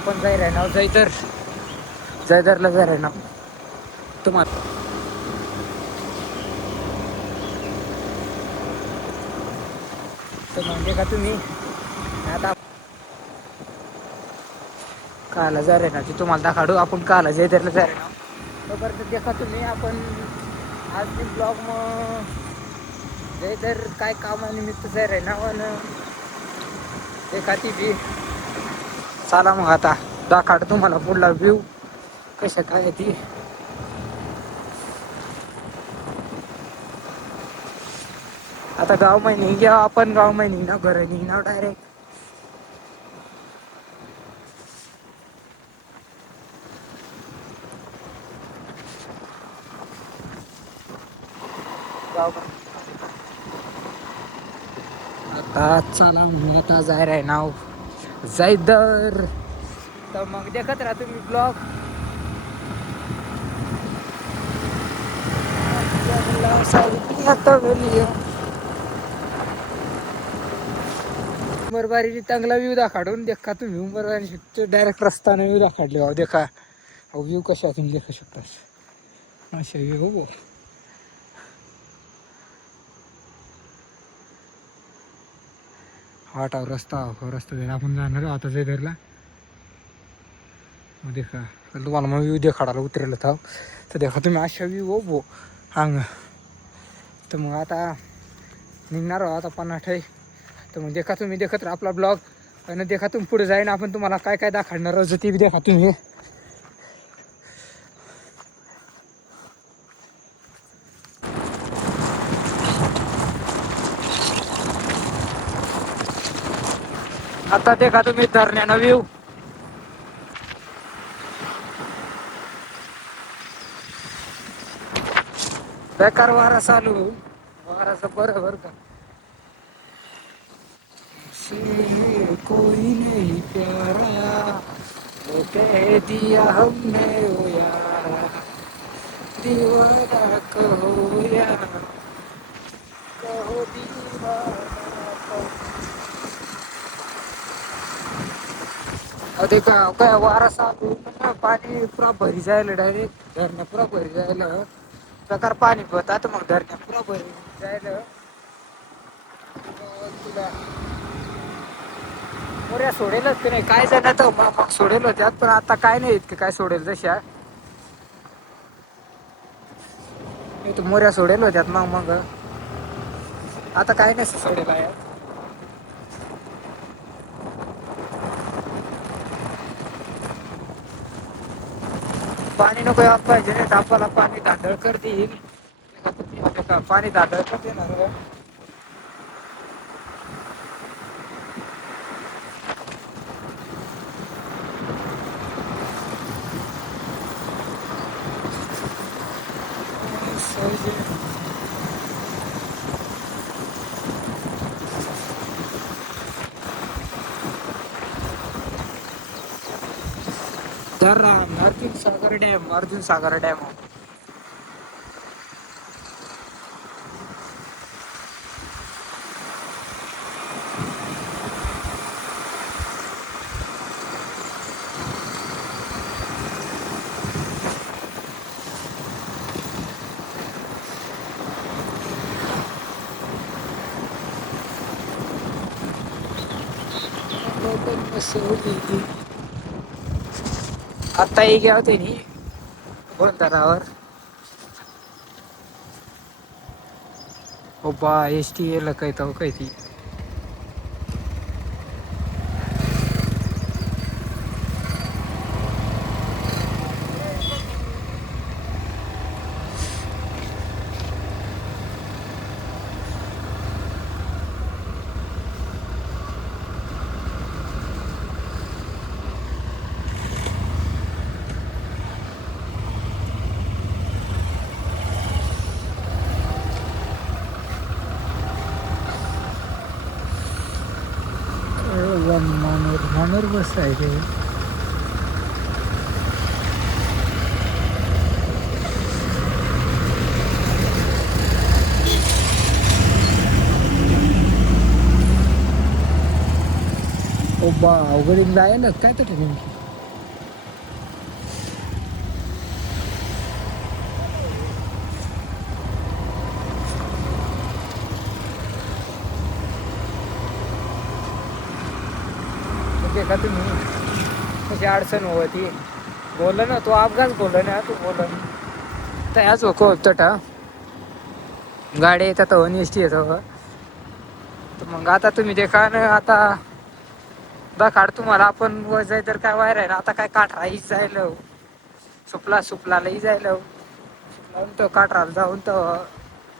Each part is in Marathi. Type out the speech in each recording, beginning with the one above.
आपण जाई राहणार जयदरला जाई राहणार तुम्हाला तर म्हणजे का तुम्ही आता काला जा रे ना ती तुम्हाला दाखाडू आपण काला जयदरला जा रे ना तोपर्यंत देखा तुम्ही आपण आज मी ब्लॉग मग जयदर काय कामानिमित्त जाय रे ना पण देखा ती बी चला मग आता दाखाड तुम्हाला पुढला व्ह्यू कशा काय ती आता गाव महिने घ्या आपण गाव महिने ना घर निघणार डायरेक्ट गाव आता चला मग आता जाय रे नाव जयदर तर मग देखत राहा तुम्ही ब्लॉग उमरबारी चांगला व्ह्यू दाखाडून देखा तुम्ही उमरबारी डायरेक्ट रस्ताने व्ह्यू दाखाडले हो देखा हो व्ह्यू कशा तुम्ही देखू शकता अशा व्ह्यू हो वाटावर रस्ता हो रस्ता द्यायला आपण जाणार आता जयदरला मग देखा तुम्हाला मग व्ह्यू देखाडायला उतरेल थाव तर देखा तुम्ही अशा व्ह्यू हो भो अंग तर मग आता निघणार आहो आता पन्नाठाई तर मग देखा तुम्ही देखत राहा आपला ब्लॉग आणि देखा तुम्ही पुढे जाईन आपण तुम्हाला काय काय दाखवणार आहोत ते बी देखा तुम्ही आता देखा तुम्ही धरण्यानं व्ह्यू बेकार वारा चालू वाराचं बरं बरं का कोई नहीं प्यारा वो कह दिया हमने ओ यारा दीवाना कहो या कहो दीवाना कहो देखा काय वारा चालू पाणी पुरा भरी जायला डायरेक्ट धरणं पुरा भरी जायला प्रकार पाणी पळतात मग धरण्या पुरा भरी जायला तुला मोऱ्या सोडेलच ते नाही काय जण तर मग सोडेल होत्यात पण आता काय नाही इतके काय सोडेल जशा नाही तर मोऱ्या सोडेल होत्यात मग आता काय नाही सोडेल आहे पाणी नको यायला पाहिजे नाही तापाला पाणी दांदळ करते येईल पाणी दांदळ करते ना तर अर्जुन सागर डॅम आता ही घ्या होते नी बंदरावर ಒಬ್ಬ ಎಸ್ ಟಿ ಎಲ್ಲ ಕೈತಾವ ಕೈತಿ मानूर बस आहे ते ಒಬ್ಬ ಅವರಿಂದ ಏನು ಕಾಯ್ತದೆ ನಿಮಗೆ देखा तुम्ही कशी अडचण होती. बोललो ना तो अपघात बोललो ना तू बोललो तर ह्याच होता गाडी येतात एस टी येतो. तर मग आता तुम्ही देखा ना आता दाखाड तुम्हाला आपण व जाय तर काय वायर आहे ना आता काय काठराईच जाईल सुपलालाही जाईल जाऊन तो काठराला जाऊन तर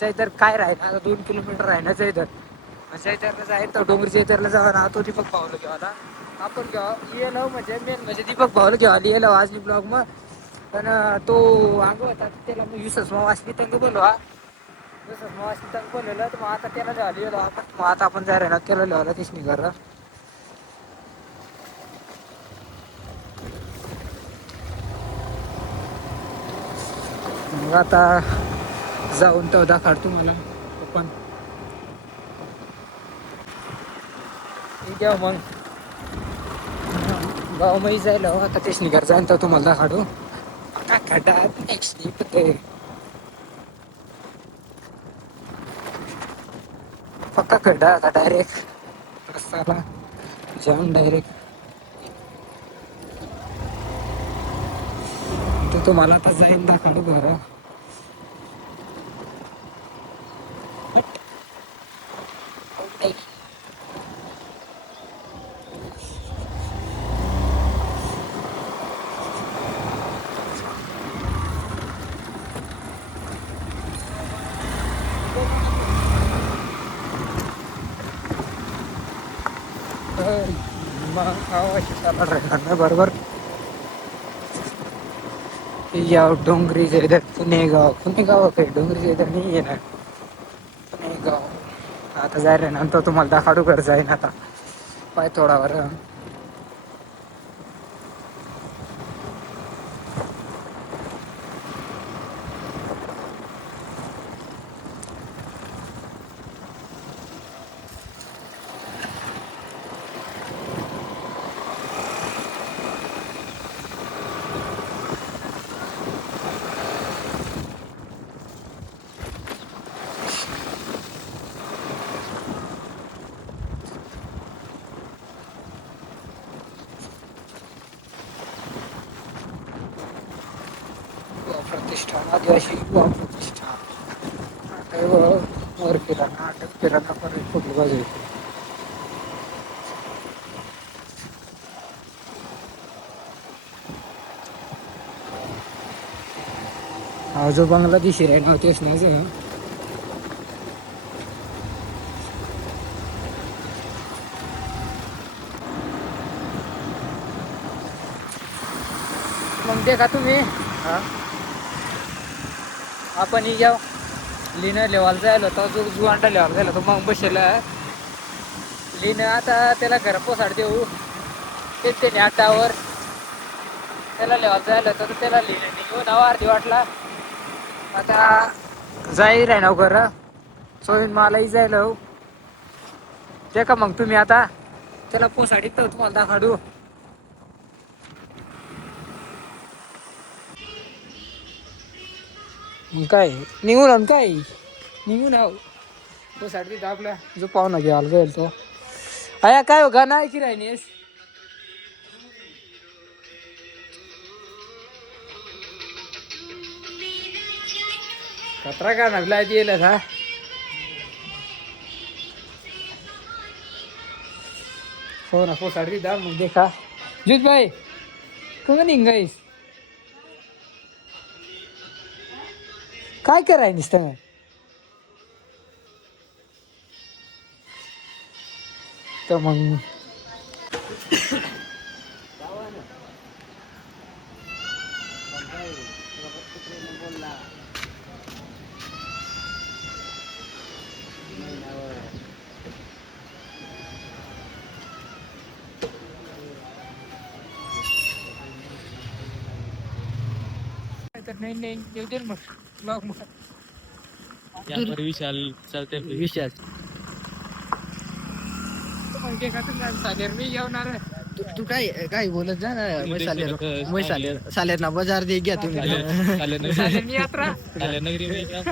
चैतर काय राहील आता 2 किलोमीटर आहे ना चैतरला जाईल तर डोंगरी चैतरला जावा ना तो दीपक भाऊला घेवाला आपण येलो म्हणजे मेन म्हणजे दीपक भाऊला घेवाली येलो आज ब्लॉग मग पण तो अंग होता त्याला मग युसस वाचली त्यांनी बोलवा युसस वाचली त्यांनी बोलवलं तर मग आता त्याला लिहायला गेलो आपण मग आता आपण जायला ना त्याला लिहायला तेच नाही करा. मग आता जाऊन तो दाखड तुम्हाला पण घ्या मग गाव मध्ये जायला आता तेच निघार जाईन तर तुम्हाला दाखडू काय खड्डा नेक्स्ट पक्का खड्डा आता डायरेक्ट रस्त्याला जाऊन डायरेक्ट तर तुम्हाला आता जाईन दाखडू बरं. बरोबर या डोंगरीच्या इधर पुणेगाव काही डोंगरीच्या इधर नाही येणार पुणेगाव आता जाय रे नंतर तुम्हाला दाखाडू कर जाईन आता पाय थोडावर प्रतिष्ठान आदिवासी युवा प्रतिष्ठान वर किराणा अटक किराणा परत कुठली बाजू हा जो बंगला दिशी आहे ना तेच नाही मग देखा तुम्ही हा आपण ही जाऊ लिहिणं लेवायला जायला होता जो जुवांडा लेवायला जायला तो मग बसेल लिहिणं आता त्याला घर पोसाड देऊ ते त्याने आटावर त्याला लेवायला जायला होतं तर त्याला लिहिणं निघू नाव अर्धी वाटला आता जाईल आहे ना बरं सोयीन मलाही जायला हो ते का मग तुम्ही आता त्याला पोसाडीत तर तुम्हाला दाखाडू काय निघून काय निघून पोसाडी तिथं आपल्या जो पाहुणा घ्यायला जाईल तो आया काय हो गाणं ऐकी राहिनीस कतरा गाणं लागला येईल हा हो ना पोसाडी तिथं मग देखा जुत भाई कोण निघाईस काय कराय नुसतं तर मग नाही येऊ दे मग ब्लॉग मग विशाल चालते विशाल सालेर मी येणार तू काय काय बोलत जा ना सालेर ना बाजार दे घ्या तुम्ही यात्रा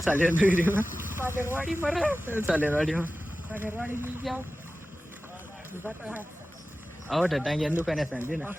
सालेरवाडी मर सालेरवाडी मी जाऊ आवडत डांग्यान दुकानात सांगते ना